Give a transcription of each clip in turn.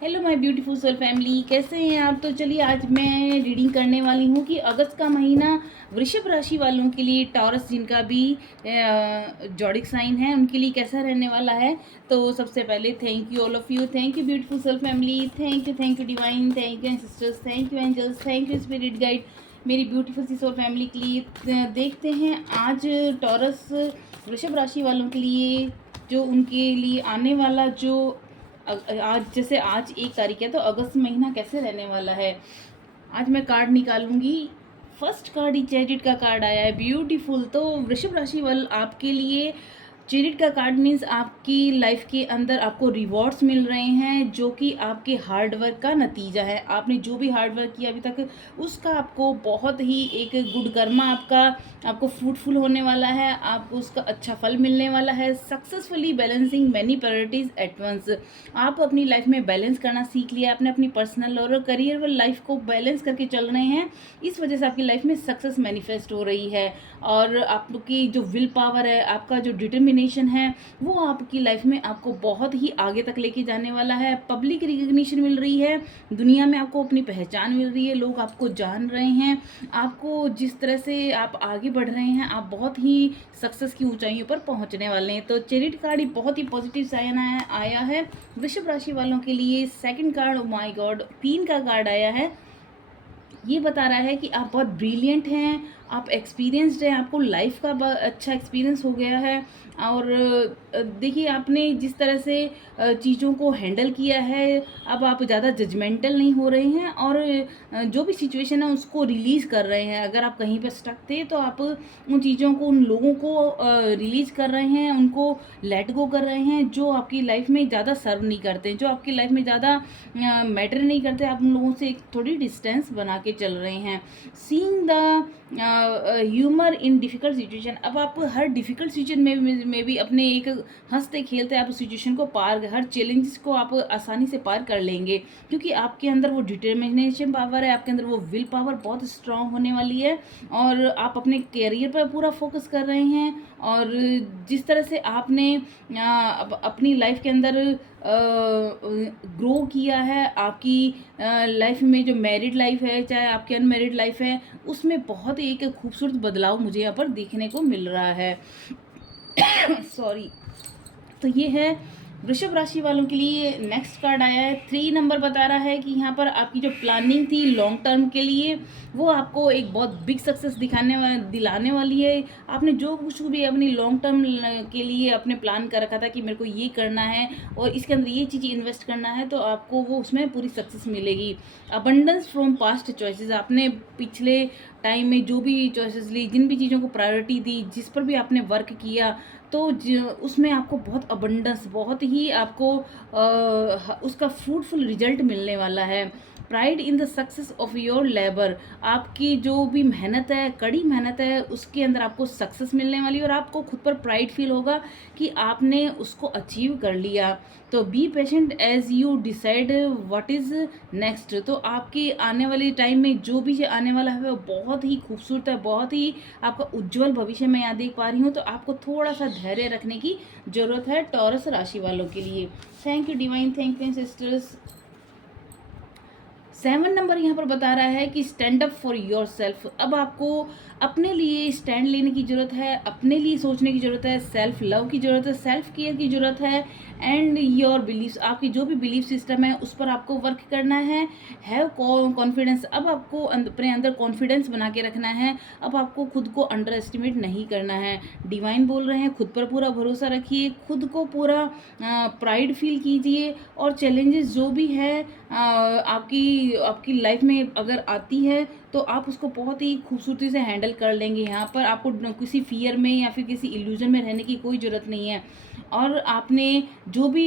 Hello my beautiful soul family, कैसे हैं आप। तो चलिए आज मैं रीडिंग करने वाली हूँ कि अगस्त का महीना वृषभ राशि वालों के लिए, टॉरस जिनका भी जॉडिक साइन है, उनके लिए कैसा रहने वाला है। तो सबसे पहले thank you all of you, thank you beautiful soul family, thank you divine, thank you sisters, thank you angels, thank you spirit guide मेरी ब्यूटीफुल सी सोल फैमिली के लिए। देखते हैं आज टॉरस वृषभ राशि वालों के लिए जो उनके लिए आने वाला जो आज, जैसे आज 1 तारीख है तो अगस्त महीना कैसे रहने वाला है। आज मैं कार्ड निकालूंगी। फर्स्ट कार्ड ही चैरिट का कार्ड आया है, ब्यूटीफुल। तो वृषभ राशि वाल आपके लिए चैरिट का कार्ड मीन्स आपकी लाइफ के अंदर आपको रिवॉर्ड्स मिल रहे हैं जो कि आपके हार्ड वर्क का नतीजा है। आपने जो भी हार्ड वर्क किया अभी तक उसका आपको बहुत ही एक गुड कर्मा आपको फ्रूटफुल होने वाला है, आपको उसका अच्छा फल मिलने वाला है। Successfully balancing many priorities at once, आप अपनी लाइफ में बैलेंस करना सीख लिया, आपने अपनी पर्सनल और करियर वाली लाइफ को बैलेंस करके चल रहे हैं। इस वजह से आपकी लाइफ में सक्सेस मैनिफेस्ट हो रही है और आपकी जो विल पावर है, आपका जो डिटर्मिनेशन है, वो आपकी लाइफ में आपको बहुत ही आगे तक लेके जाने वाला है। पब्लिक रिकग्निशन मिल रही है, दुनिया में आपको अपनी पहचान मिल रही है, लोग आपको जान रहे हैं। आपको जिस तरह से आप आगे बढ़ रहे हैं, आप बहुत ही सक्सेस की ऊंचाइयों पर पहुंचने वाले हैं। तो चैरिट कार्ड बहुत ही पॉजिटिव साइन आया है वृषभ राशि वालों के लिए। सेकंड कार्ड, माय गॉड, 3 का कार्ड आया है। ये बता रहा है कि आप बहुत ब्रिलियंट हैं, आप एक्सपीरियंस्ड हैं, आपको लाइफ का अच्छा एक्सपीरियंस हो गया है। और देखिए आपने जिस तरह से चीज़ों को हैंडल किया है, अब आप ज़्यादा जजमेंटल नहीं हो रहे हैं और जो भी सिचुएशन है उसको रिलीज़ कर रहे हैं। अगर आप कहीं पर स्टक थे तो आप उन चीज़ों को, उन लोगों को रिलीज़ कर रहे हैं, उनको लेट गो कर रहे हैं जो आपकी लाइफ में ज़्यादा सर्व नहीं करते, जो आपकी लाइफ में ज़्यादा मैटर नहीं करते। आप उन लोगों से एक थोड़ी डिस्टेंस बना के चल रहे हैं। Seeing the humour in difficult situation, अब आप हर डिफ़िकल्ट सिचुएशन में भी अपने एक हंसते खेलते आप उस सिचुएशन को पार, हर चैलेंजेस को आप आसानी से पार कर लेंगे क्योंकि आपके अंदर वो डिटर्मिनेशन पावर है, आपके अंदर वो विल पावर बहुत स्ट्रांग होने वाली है और आप अपने करियर पर पूरा फोकस कर रहे हैं। और जिस तरह से आपने अपनी लाइफ के अंदर ग्रो किया है, आपकी लाइफ में जो मैरिड लाइफ है चाहे आपकी अनमैरिड लाइफ है, उसमें बहुत ही एक खूबसूरत बदलाव मुझे यहाँ पर देखने को मिल रहा है। सॉरी। तो ये है वृषभ राशि वालों के लिए। नेक्स्ट कार्ड आया है 3 नंबर, बता रहा है कि यहाँ पर आपकी जो प्लानिंग थी लॉन्ग टर्म के लिए वो आपको एक बहुत बिग सक्सेस दिलाने वाली है। आपने जो कुछ भी अपनी लॉन्ग टर्म के लिए अपने प्लान कर रखा था कि मेरे को ये करना है और इसके अंदर ये चीज़ इन्वेस्ट करना है, तो आपको वो उसमें पूरी सक्सेस मिलेगी। अबंडेंस फ्रॉम पास्ट चॉइसेस, आपने पिछले टाइम में जो भी चॉइसेस ली, जिन भी चीज़ों को प्रायोरिटी दी, जिस पर भी आपने वर्क किया, तो उसमें आपको बहुत अबंडेंस, बहुत ही आपको उसका फ्रूटफुल रिजल्ट मिलने वाला है। Pride in the success of your labour, आपकी जो भी मेहनत है, कड़ी मेहनत है, उसके अंदर आपको सक्सेस मिलने वाली है और आपको खुद पर प्राइड फील होगा कि आपने उसको अचीव कर लिया। तो be patient as you decide what is next, तो आपकी आने वाली टाइम में जो भी आने वाला है वो बहुत ही खूबसूरत है, बहुत ही आपका उज्जवल भविष्य मैं यहाँ देख पा रही हूँ। तो आपको थोड़ा सा धैर्य रखने की ज़रूरत है टॉरस राशि वालों के लिए। Thank you divine, thank you sisters. 7 number यहाँ पर बता रहा है कि stand up for your self, अब आपको अपने लिए स्टैंड लेने की ज़रूरत है, अपने लिए सोचने की ज़रूरत है, सेल्फ लव की ज़रूरत है, सेल्फ केयर की ज़रूरत है। एंड योर बिलीव्स, आपकी जो भी बिलीफ सिस्टम है उस पर आपको वर्क करना है। हैव कॉन्फिडेंस, अब आपको अपने अंदर कॉन्फिडेंस बना के रखना है, अब आपको खुद को अंडर एस्टिमेट नहीं करना है। डिवाइन बोल रहे हैं खुद पर पूरा भरोसा रखिए, खुद को पूरा प्राइड फील कीजिए और चैलेंजेस जो भी है आपकी लाइफ में अगर आती है तो आप उसको बहुत ही खूबसूरती से हैंडल कर लेंगे। यहाँ पर आपको किसी फियर में या फिर किसी इल्यूजन में रहने की कोई ज़रूरत नहीं है। और आपने जो भी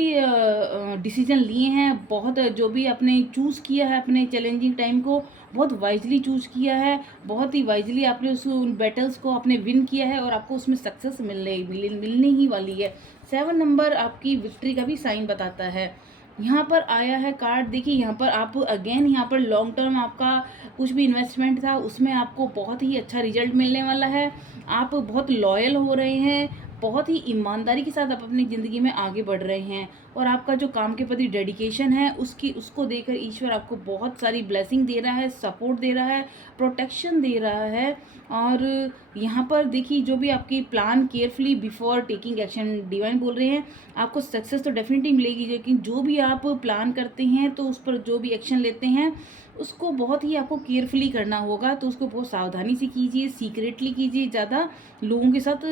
डिसीजन लिए हैं, बहुत जो भी आपने चूज़ किया है अपने चैलेंजिंग टाइम को, बहुत वाइजली चूज़ किया है, बहुत ही वाइजली आपने उन बैटल्स को आपने विन किया है और आपको उसमें सक्सेस मिलने ही वाली है। 7 नंबर आपकी विक्ट्री का भी साइन बताता है। यहाँ पर आया है कार्ड, देखिए यहाँ पर आप अगेन यहाँ पर लॉन्ग टर्म आपका कुछ भी इन्वेस्टमेंट था उसमें आपको बहुत ही अच्छा रिजल्ट मिलने वाला है। आप बहुत लॉयल हो रहे हैं, बहुत ही ईमानदारी के साथ आप अपनी ज़िंदगी में आगे बढ़ रहे हैं और आपका जो काम के प्रति डेडिकेशन है उसको देकर ईश्वर आपको बहुत सारी ब्लेसिंग दे रहा है, सपोर्ट दे रहा है, प्रोटेक्शन दे रहा है। और यहाँ पर देखिए जो भी आपकी plan carefully before taking action, divine बोल रहे हैं आपको सक्सेस तो डेफिनेटली मिलेगी, लेकिन जो भी आप प्लान करते हैं तो उस पर जो भी एक्शन लेते हैं उसको बहुत ही आपको केयरफुली करना होगा। तो उसको बहुत सावधानी से कीजिए, सीक्रेटली कीजिए। ज़्यादा लोगों के साथ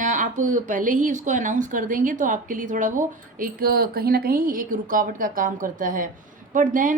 आप पहले ही उसको अनाउंस कर देंगे तो आपके लिए थोड़ा वो एक कहीं ना कहीं एक रुकावट का काम करता है। बट देन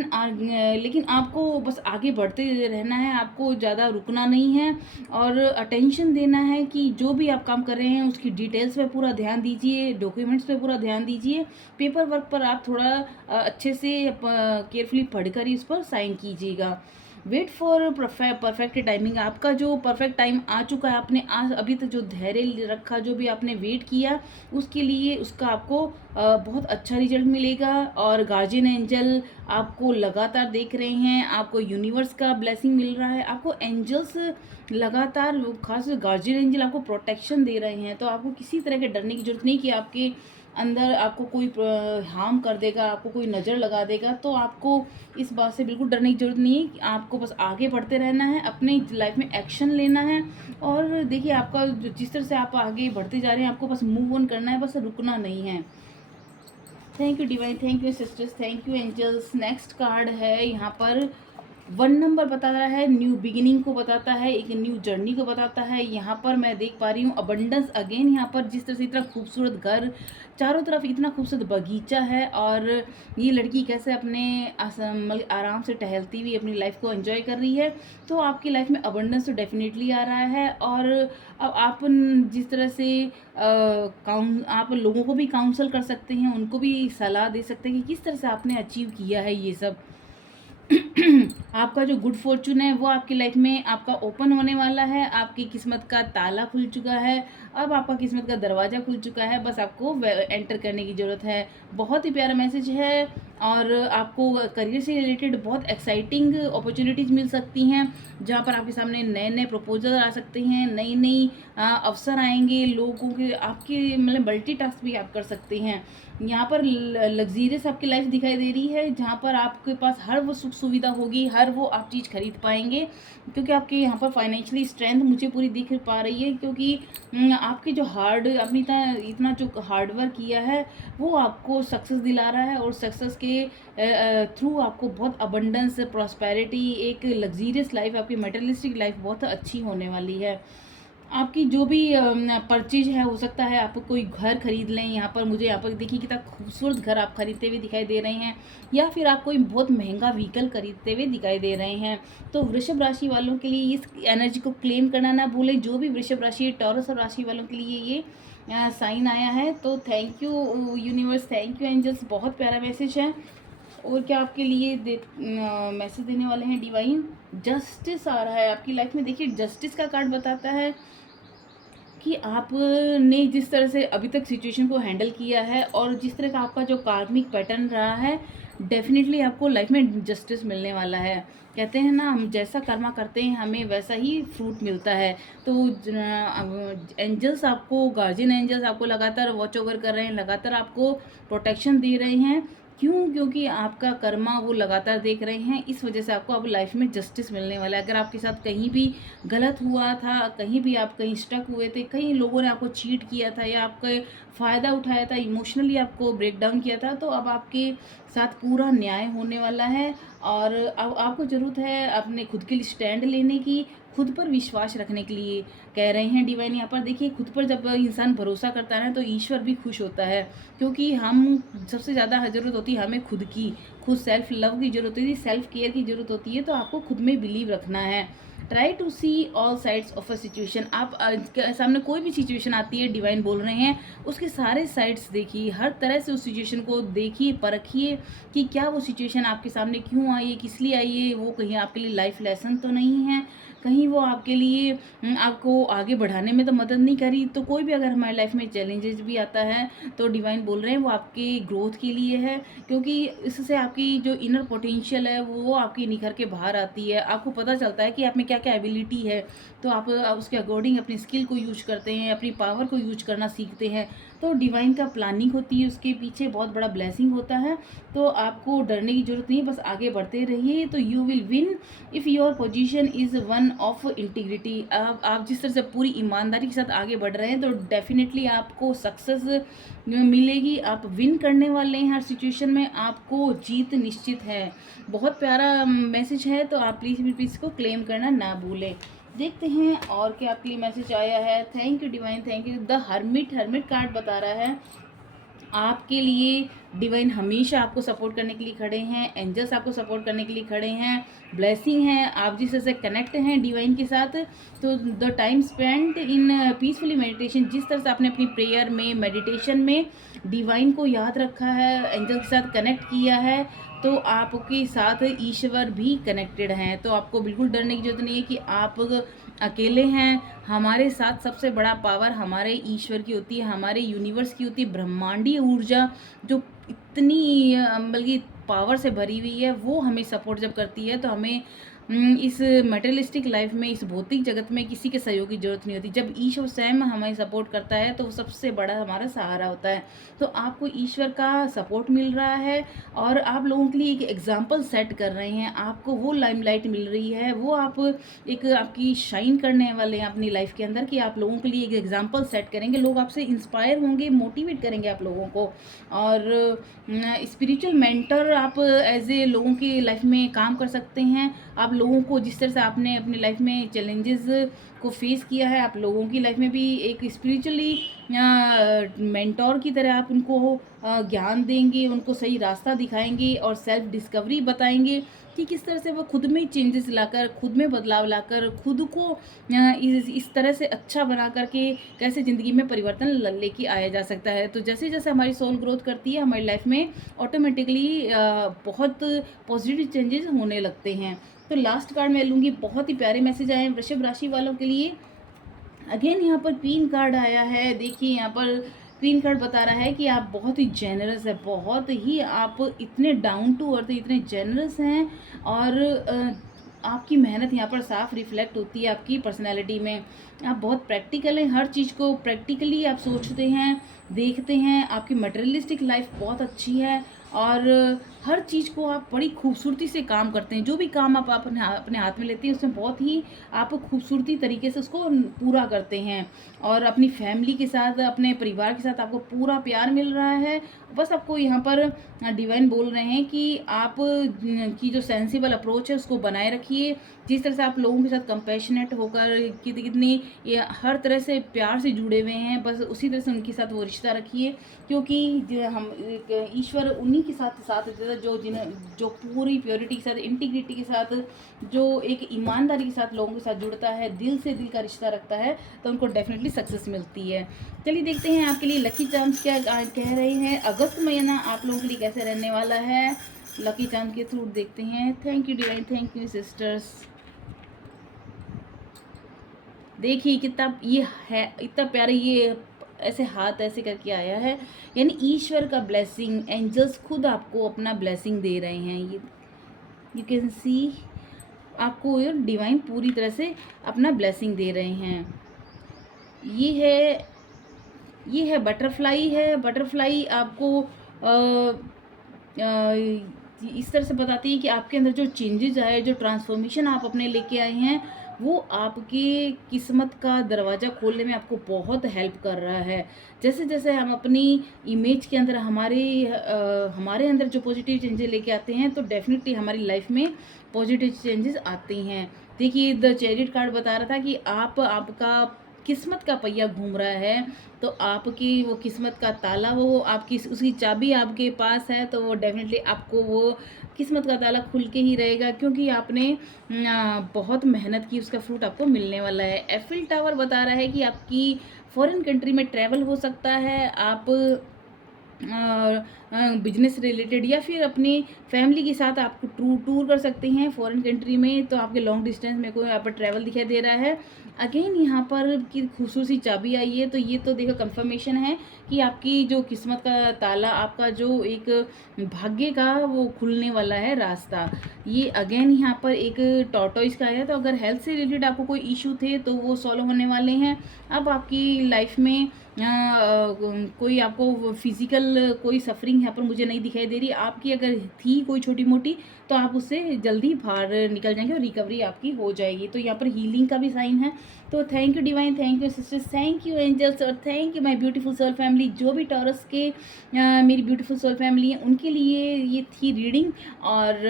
लेकिन आपको बस आगे बढ़ते रहना है, आपको ज़्यादा रुकना नहीं है और अटेंशन देना है कि जो भी आप काम कर रहे हैं उसकी डिटेल्स पे पूरा ध्यान दीजिए, डॉक्यूमेंट्स पे पूरा ध्यान दीजिए, पेपर वर्क पर आप थोड़ा अच्छे से केयरफुली पढ़कर ही उस पर साइन कीजिएगा। वेट फॉर परफेक्ट टाइमिंग, आपका जो परफेक्ट टाइम आ चुका है, आपने आज अभी तक जो धैर्य रखा, जो भी आपने वेट किया उसके लिए उसका आपको बहुत अच्छा रिजल्ट मिलेगा। और गार्जियन एंजल आपको लगातार देख रहे हैं, आपको यूनिवर्स का ब्लेसिंग मिल रहा है, आपको एंजल्स लगातार खास गार्जियन एंजल आपको प्रोटेक्शन दे रहे हैं। तो आपको किसी तरह के डरने की जरूरत नहीं कि आपके अंदर आपको कोई हार्म कर देगा, आपको कोई नज़र लगा देगा। तो आपको इस बात से बिल्कुल डरने की ज़रूरत नहीं है कि आपको बस आगे बढ़ते रहना है, अपने लाइफ में एक्शन लेना है। और देखिए आपका जिस तरह से आप आगे बढ़ते जा रहे हैं आपको बस मूव ऑन करना है, बस रुकना नहीं है। Thank you divine, thank you sisters, thank you angels. Next card है यहाँ पर 1 नंबर बता रहा है, न्यू बिगिनिंग को बताता है, एक न्यू जर्नी को बताता है। यहाँ पर मैं देख पा रही हूँ अबंडेंस अगेन। यहाँ पर जिस तरह से इतना खूबसूरत घर, चारों तरफ इतना खूबसूरत बगीचा है और ये लड़की कैसे अपने मतलब आराम से टहलती हुई अपनी लाइफ को एंजॉय कर रही है। तो आपकी लाइफ में अबंडेंस तो डेफिनेटली आ रहा है। और अब आप जिस तरह से आप लोगों को भी काउंसल कर सकते हैं, उनको भी सलाह दे सकते हैं कि किस तरह से आपने अचीव किया है ये सब। आपका जो गुड फॉर्चून है वो आपकी लाइफ में आपका ओपन होने वाला है, आपकी किस्मत का ताला खुल चुका है, अब आपका किस्मत का दरवाज़ा खुल चुका है, बस आपको एंटर करने की ज़रूरत है। बहुत ही प्यारा मैसेज है। और आपको करियर से रिलेटेड बहुत एक्साइटिंग अपॉर्चुनिटीज़ मिल सकती हैं, जहाँ पर आपके सामने नए नए प्रपोजल आ सकते हैं, नई नई अवसर आएंगे लोगों के, आपके मतलब मल्टीटास्क भी आप कर सकते हैं। यहाँ पर लग्जीरियस आपकी लाइफ दिखाई दे रही है, जहाँ पर आपके पास हर वो सुख सुविधा होगी, हर वो आप चीज़ खरीद पाएंगे, क्योंकि आपके यहाँ पर फाइनेंशियली स्ट्रेंथ मुझे पूरी दिख पा रही है। क्योंकि आपके जो आपने इतना जो हार्ड वर्क किया है वो आपको सक्सेस दिला रहा है, और सक्सेस के थ्रू आपको बहुत अबंडेंस, प्रॉस्पेरिटी, एक लग्जीरियस लाइफ, आपकी मटेरियलिस्टिक लाइफ बहुत अच्छी होने वाली है। आपकी जो भी परचेज है, हो सकता है आप कोई घर खरीद लें। यहाँ पर मुझे यहाँ पर देखिए कितना खूबसूरत घर आप खरीदते हुए दिखाई दे रहे हैं, या फिर आप कोई बहुत महंगा व्हीकल खरीदते हुए दिखाई दे रहे हैं। तो वृषभ राशि वालों के लिए इस एनर्जी को क्लेम करना ना भूलें। जो भी वृषभ राशि, टॉरस राशि वालों के लिए ये साइन आया है। तो thank you universe, thank you angels, बहुत प्यारा मैसेज है। और क्या आपके लिए मैसेज देने वाले हैं डिवाइन? जस्टिस आ रहा है आपकी लाइफ में। देखिए जस्टिस का कार्ड बताता है कि आपने जिस तरह से अभी तक सिचुएशन को हैंडल किया है और जिस तरह का आपका जो कार्मिक पैटर्न रहा है, डेफिनेटली आपको लाइफ में जस्टिस मिलने वाला है। कहते हैं ना, हम जैसा कर्मा करते हैं हमें वैसा ही फ्रूट मिलता है। तो एंजल्स आपको, गार्जियन एंजल्स आपको लगातार वॉच ओवर कर रहे हैं, लगातार आपको प्रोटेक्शन दे रहे हैं। क्यों? क्योंकि आपका कर्मा वो लगातार देख रहे हैं, इस वजह से आपको अब लाइफ में जस्टिस मिलने वाला है। अगर आपके साथ कहीं भी गलत हुआ था, कहीं भी आप कहीं स्टक हुए थे, कहीं लोगों ने आपको चीट किया था या आपका फ़ायदा उठाया था, इमोशनली आपको ब्रेक डाउन किया था, तो अब आपके साथ पूरा न्याय होने वाला है। और अब आपको ज़रूरत है अपने खुद के लिए स्टैंड लेने की, खुद पर विश्वास रखने के लिए कह रहे हैं डिवाइन। यहाँ पर देखिए खुद पर जब इंसान भरोसा करता है ना, तो ईश्वर भी खुश होता है। क्योंकि हम सबसे ज़्यादा ज़रूरत होती है हमें खुद की, खुद सेल्फ लव की ज़रूरत होती है, सेल्फ केयर की ज़रूरत होती है। तो आपको खुद में बिलीव रखना है। Try to see all sides of a situation. आप सामने कोई भी सिचुएशन आती है, डिवाइन बोल रहे हैं, उसके सारे साइड्स देखिए, हर तरह से उस सिचुएशन को देखिए, परखिए कि क्या वो सिचुएशन आपके सामने क्यों आई है, किस लिए आई है, वो कहीं आपके लिए लाइफ लेसन तो नहीं है। कहीं वो आपके लिए आपको आगे बढ़ाने में तो मदद नहीं करी। तो कोई भी अगर हमारी लाइफ में चैलेंजेस भी आता है तो डिवाइन बोल रहे हैं वो आपके ग्रोथ के लिए है, क्योंकि इससे आपकी जो इनर पोटेंशियल है वो आपकी निखर के बाहर आती है। आपको पता चलता है कि आप में क्या क्या एबिलिटी है, तो आप उसके अकॉर्डिंग अपनी स्किल को यूज करते हैं, अपनी पावर को यूज करना सीखते हैं। तो डिवाइन का प्लानिंग होती है, उसके पीछे बहुत बड़ा ब्लेसिंग होता है। तो आपको डरने की जरूरत नहीं है, बस आगे बढ़ते रहिए तो you will win if your position is one of integrity. आप जिस तरह से पूरी ईमानदारी के साथ आगे बढ़ रहे हैं तो डेफिनेटली आपको सक्सेस मिलेगी। आप विन करने वाले हैं, हर सिचुएशन में आपको जीत निश्चित है। बहुत प्यारा मैसेज है, तो आप प्लीज़ इसको क्लेम करना ना भूलें। देखते हैं और क्या आपके लिए मैसेज आया है। Thank you divine, thank you. The hermit card बता रहा है आपके लिए डिवाइन हमेशा आपको सपोर्ट करने के लिए खड़े हैं, एंजल्स आपको सपोर्ट करने के लिए खड़े हैं, ब्लेसिंग है। आप जिस तरह से कनेक्ट हैं डिवाइन के साथ, तो the time spend in peacefully meditation, जिस तरह से आपने अपनी प्रेयर में, मेडिटेशन में डिवाइन को याद रखा है, एंजल के साथ कनेक्ट किया है, तो आपके साथ ईश्वर भी कनेक्टेड हैं। तो आपको बिल्कुल डरने की जरूरत नहीं है कि आप अकेले हैं। हमारे साथ सबसे बड़ा पावर हमारे ईश्वर की होती है, हमारे यूनिवर्स की होती है। ब्रह्मांडीय ऊर्जा जो इतनी बल्कि पावर से भरी हुई है, वो हमें सपोर्ट जब करती है तो हमें इस मटेरियलिस्टिक लाइफ में, इस भौतिक जगत में किसी के सहयोग की जरूरत नहीं होती। जब ईश्वर स्वयं हमें सपोर्ट करता है तो वो सबसे बड़ा हमारा सहारा होता है। तो आपको ईश्वर का सपोर्ट मिल रहा है और आप लोगों के लिए एक एग्जाम्पल सेट कर रहे हैं। आपको वो लाइमलाइट मिल रही है, वो आप एक आपकी शाइन करने वाले हैं अपनी लाइफ के अंदर, कि आप लोगों के लिए एक एग्जाम्पल सेट करेंगे। लोग आपसे इंस्पायर होंगे, मोटिवेट करेंगे आप लोगों को। और स्पिरिचुअल मेंटर आप एज ए लोगों की लाइफ में काम कर सकते हैं। आप लोगों को जिस तरह से आपने अपनी लाइफ में चैलेंजेस को फेस किया है, आप लोगों की लाइफ में भी एक स्पिरिचुअली मेंटोर की तरह आप उनको ज्ञान देंगे, उनको सही रास्ता दिखाएंगे और सेल्फ डिस्कवरी बताएंगे कि किस तरह से वो खुद में चेंजेस लाकर, खुद में बदलाव लाकर, खुद को इस तरह से अच्छा बना करके कैसे ज़िंदगी में परिवर्तन लेके आया जा सकता है। तो जैसे जैसे हमारी सोल ग्रोथ करती है, हमारी लाइफ में ऑटोमेटिकली बहुत पॉजिटिव चेंजेस होने लगते हैं। तो लास्ट कार्ड मैं लूँगी, बहुत ही प्यारे मैसेज आए हैं वृषभ राशि वालों के लिए। अगेन यहाँ पर क्वीन कार्ड आया है। देखिए यहाँ पर क्वीन कार्ड बता रहा है कि आप बहुत ही जेनरस है, बहुत ही आप इतने डाउन टू अर्थ, इतने जेनरस हैं और आपकी मेहनत यहाँ पर साफ रिफ्लेक्ट होती है आपकी पर्सनैलिटी में। आप बहुत प्रैक्टिकल हैं, हर चीज़ को प्रैक्टिकली आप सोचते हैं, देखते हैं। आपकी मटेरियलिस्टिक लाइफ बहुत अच्छी है और हर चीज़ को आप बड़ी खूबसूरती से काम करते हैं। जो भी काम आप अपने हाथ में लेते हैं उसमें बहुत ही आप खूबसूरती तरीके से उसको पूरा करते हैं और अपनी फैमिली के साथ, अपने परिवार के साथ आपको पूरा प्यार मिल रहा है। बस आपको यहाँ पर डिवाइन बोल रहे हैं कि आप की जो सेंसिबल अप्रोच है उसको बनाए रखिए। जिस तरह से आप लोगों के साथ कंपैशनेट होकर कितनी हर तरह से प्यार से जुड़े हुए हैं, बस उसी तरह से उनके साथ वो रिश्ता रखिए, क्योंकि हम ईश्वर उन्हीं के साथ जो पूरी प्योरिटी के साथ, इंटीग्रिटी के साथ, जो एक ईमानदारी के साथ लोगों के साथ जुड़ता है, दिल से दिल का रिश्ता रखता है, तो उनको डेफिनेटली सक्सेस मिलती है। चलिए देखते हैं आपके लिए लकी चांस क्या कह रहे हैं। अगस्त महीना आप लोगों के लिए कैसे रहने वाला है, लकी चांस के थ्रू देखते हैं। Thank you divine, thank you sisters. देखिए कितना ये है, इतना प्यारा, ये ऐसे हाथ ऐसे करके आया है, यानी ईश्वर का ब्लेसिंग, एंजल्स खुद आपको अपना ब्लेसिंग दे रहे हैं। ये यू कैन सी, आपको डिवाइन पूरी तरह से अपना ब्लेसिंग दे रहे हैं। ये है बटरफ्लाई है। बटरफ्लाई आपको इस तरह से बताती है कि आपके अंदर जो चेंजेस आए, जो ट्रांसफॉर्मेशन आप अपने लेके आए हैं, वो आपके किस्मत का दरवाज़ा खोलने में आपको बहुत हेल्प कर रहा है। जैसे जैसे हम अपनी इमेज के अंदर हमारे अंदर जो पॉजिटिव चेंजेस लेके आते हैं, तो डेफिनेटली हमारी लाइफ में पॉजिटिव चेंजेस आते हैं। देखिए द चैरिट कार्ड बता रहा था कि आपका किस्मत का पहिया घूम रहा है, तो आपकी वो किस्मत का ताला, वो आपकी उसकी चाबी आपके पास है, तो वो डेफिनेटली आपको वो किस्मत का ताला खुल के ही रहेगा, क्योंकि आपने बहुत मेहनत की, उसका फ्रूट आपको मिलने वाला है। एफिल टावर बता रहा है कि आपकी फॉरेन कंट्री में ट्रैवल हो सकता है। आप बिजनेस रिलेटेड या फिर अपनी फैमिली के साथ आप टूर कर सकते हैं फॉरेन कंट्री में। तो आपके लॉन्ग डिस्टेंस मेरे को यहाँ पर ट्रैवल दिखाई दे रहा है। अगेन यहाँ पर की खूबसूरती चाबी आई है, तो ये तो देखो कंफर्मेशन है कि आपकी जो किस्मत का ताला, आपका जो एक भाग्य का वो खुलने वाला है रास्ता। ये अगेन यहाँ पर एक टॉर्टोइस का है, तो अगर हेल्थ से रिलेटेड आपको कोई इशू थे तो वो सॉल्व होने वाले हैं। अब आपकी लाइफ में कोई आपको फिजिकल कोई सफरिंग यहाँ पर मुझे नहीं दिखाई दे रही। आपकी अगर थी कोई छोटी मोटी तो आप उससे जल्दी बाहर निकल जाएंगे और रिकवरी आपकी हो जाएगी। तो यहाँ पर हीलिंग का भी साइन है। तो thank you divine, thank you sisters, thank you angels और thank you my beautiful soul family. जो भी टॉरस के मेरी ब्यूटीफुल सोल फैमिली है उनके लिए ये थी रीडिंग। और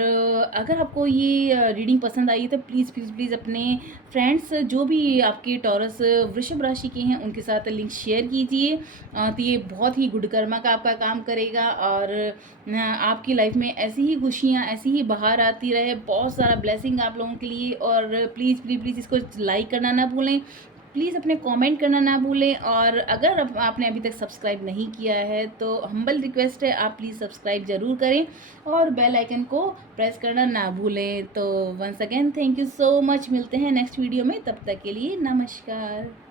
अगर आपको ये रीडिंग पसंद आई तो प्लीज़ प्लीज़ प्लीज़ अपने फ्रेंड्स जो भी आपके टॉरस वृषभ राशि के हैं उनके साथ लिंक शेयर कीजिए। तो ये बहुत ही गुड कर्मा का आपका काम करेगा और आपकी लाइफ में ऐसी ही खुशियाँ, ऐसी ही बाहर आती रहे। बहुत सारा ब्लेसिंग आप लोगों के लिए। और प्लीज़ प्लीज़ प्लीज़ इसको लाइक करना ना भूलें, प्लीज़ अपने कमेंट करना ना भूलें। और अगर आपने अभी तक सब्सक्राइब नहीं किया है तो हम्बल रिक्वेस्ट है, आप प्लीज़ सब्सक्राइब ज़रूर करें और बेल आइकन को प्रेस करना ना भूलें। तो once again thank you so much. मिलते हैं नेक्स्ट वीडियो में, तब तक के लिए नमस्कार।